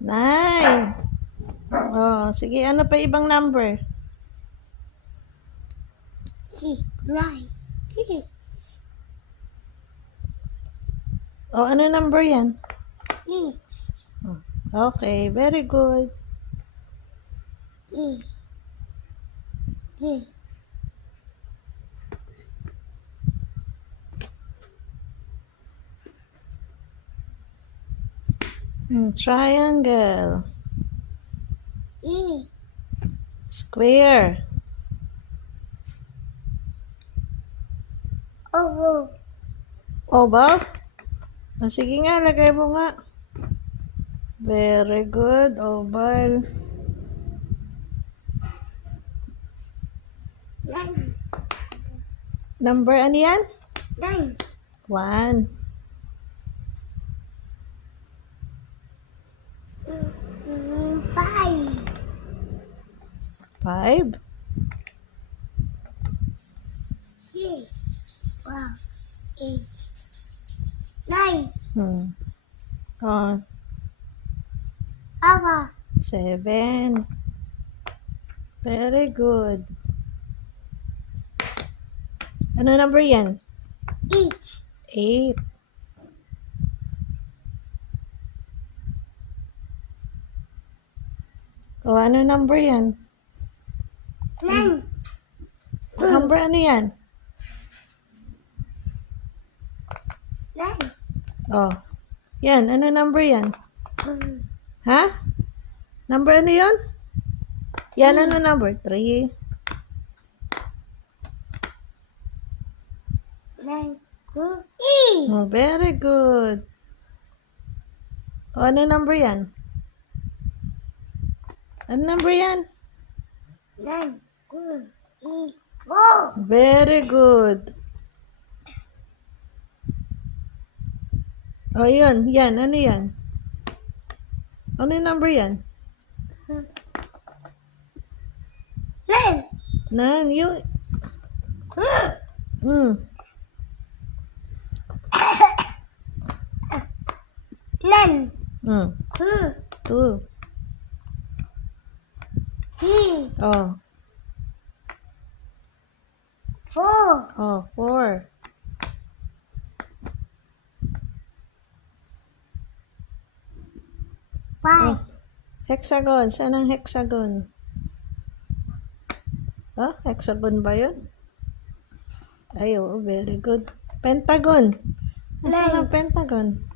9. Oh, sige, ano pa ibang number? 9. 6. Oh, ano number yan? 6. Okay, very good. 6. 6. Triangle. E. Square. Oval. Oval? Oh, sige nga, lagay mo nga. Very good, oval. 9. Number ano yan? 9. 1. 5. 5. 6. 8. 9. Oh, Aba. 7. Very good. Ano number yan? 8. 8. Oh, ano number yan? 9. Number ano yan? 9. Oh, yan. Ano number yan? Ha? Number ano yun? Yan, ano number? 3. 9. Oh, very good. Oh, ano number yan? Ano number yan? 9. 4. Very good. Oh, yun. Yan. Ano yan? Ano yung number yan? 9. 9. Yun. 9. 2. 3. Oh. 4. Oh, 4. 5. Hexagon. Saan ang hexagon? Oh, hexagon ba yun? Ay, oo, very good. Pentagon. Saan ang pentagon?